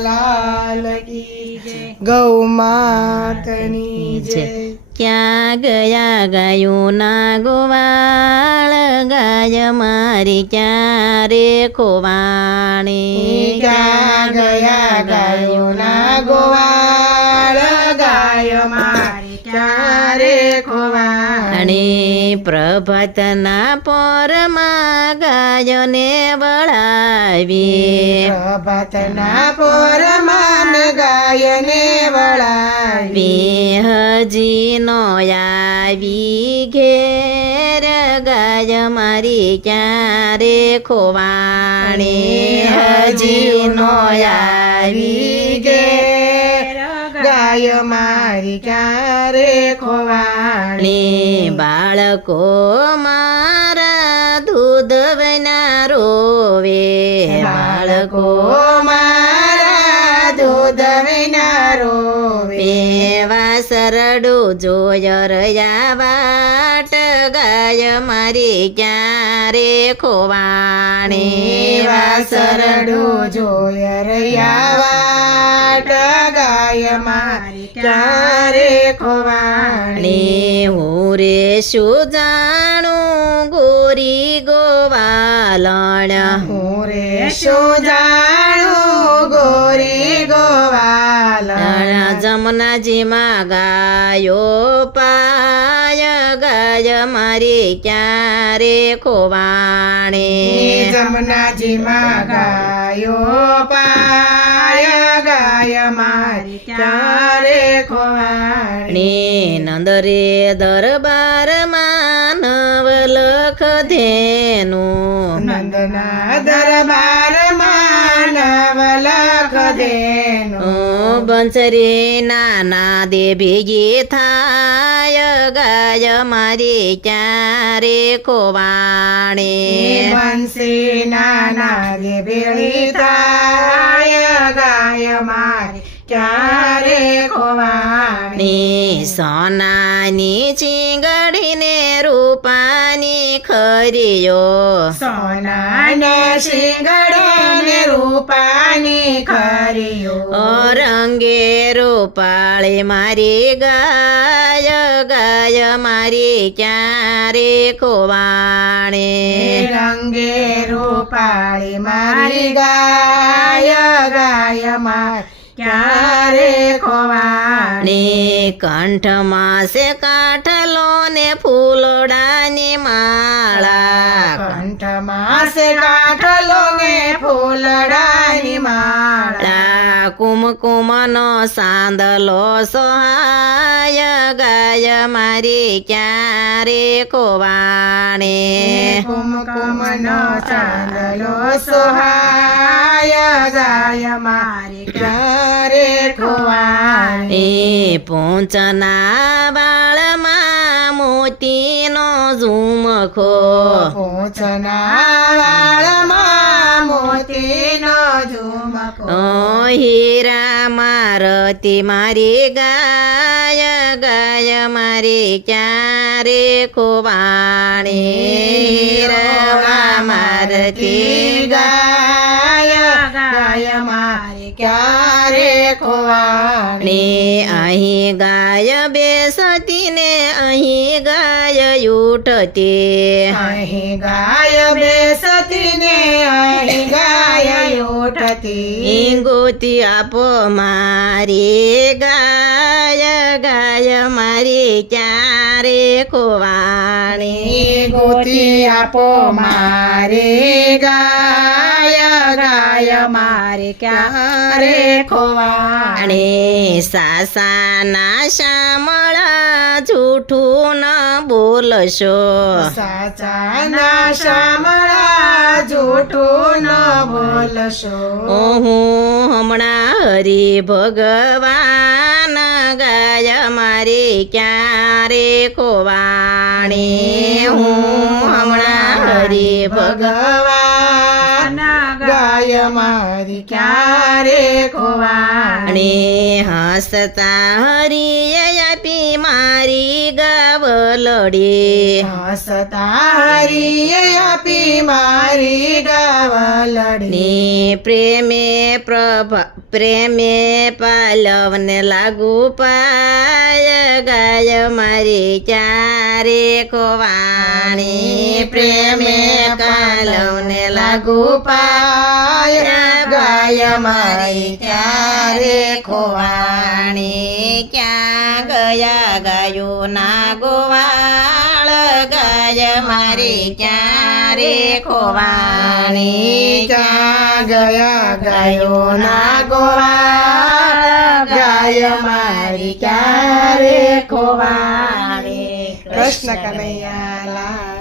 લાલ ગૌ માતની જય ક્યાં ગયા ગાયું ના ગોવાળ ગાય મારી ક્યાં રે ખોવાણી? ક્યાં ગયા ગાયો ના ગોવાળ? પ્રભાતના પોરમાં ગાયને વળાવી. પ્રભાતના પોરમાં ગાયને વળાવી. હજી નો આવી ઘેર ગાય મારી ક્યારે ખોવાણી? હજી નો આવી ગાય મારી ક્યારે ખોવાણી બાળકો મારા દૂધ વિના રોવે. બાળકો મારા દૂધ વિના રોવે. પેવા જોય રહ્યા વાટ ગાય મારી ક્યારે ખોવાણી? વાસરડું જોય રહ્યા ગાય મારી ક્યારે ખોવાણી? હું રે શું જાણું ગોરી ગોવાલણ. હું રે શું જાણું ગોરી ગોવાલ જમનાજીમાં ગાયો પાય ગાય મારી ક્યારે ખોવાણી? જમનાજીમાં ગાયો પાય ગાય મારી ક્યારે ખોવાણી નંદરે દરબારમાં નવલખ ધેનું નંદના દરબાર માનવ લખ દેનો બંસરી નાના દે ભેગી થાય ગાય મારી ચારે ખોવાણી બંસરી નાના જે ભેળી થાય ગાય મારી ચારે ખોવાણી સોનાની ચીંગડીને રૂપાની ખરીયો સોનાને શિંગડે રૂપાની ઓ રંગે રૂપાળી મારી ગાય ગાય મારી ક્યારે ખોવાણી? રંગે રૂપાળી મારી ગાય ગાય માર ક્યારે ખોવાણી? કંઠમાં છે કાઠલો ને ફૂલડાની માળા. કંઠમાં સે કાઠલો ને ફૂલડાની માળા. કુમકુમનો સાંદલો સહાય ગાય મારી ક્યારે કોવાણે કુમકુમનો ચાંદલો સુહાય જાય મારી ક્યારે કોવાણે પૂંચના બાળમાં મોતીનો ઝુમખો. પૂંચના ઓ હીરા મારતી મારી ગાય ગાય મારી ક્યારે ખોવાણી હીરા મારતી ગાય ગાય મારી ક્યારે ખોવાણી અહીં ગાય અહીં ગાય ઉઠતી. અહીં ગાય બેસતી ને અહીં ગાય ઉઠતી. ગોતી આપો મારી ગાય ગાય મારી ક્યારે ખોવાણી. ગોતી આપો મારી ગાય ગાય મારે ક્યારે ખોવાણી. સાસાના શામળા જૂઠું ન બોલશો. સાચા ના શામળા જૂઠું ના બોલશો. હું હમણાં હરી ભગવાન ગાય મારી ક્યારે ખોવાણે? હું હમણાં હરી ભગવાન ગાય મારી ક્યારે ખોવાણી? હસતા હરિય આપી મારી ગાવલડી. હસતા હસતારીએ આપી મારી ગાવલડી ની પ્રેમે પ્રભા પ્રેમે પાલવને લાગુ પાય ગાય મારી ચારે ખોવાણી પ્રેમે પાલવને લાગુ પાય ગાય મારી ચારે ખોવાણી ક્યાં ગયા ગાયો ના ગોવાળ મારી ક્યારે ખોવાણી ક્યાં ગયા ગાયો ના ગોવા ગાય મારી ક્યારે ખોવાણી? કૃષ્ણ કનૈયા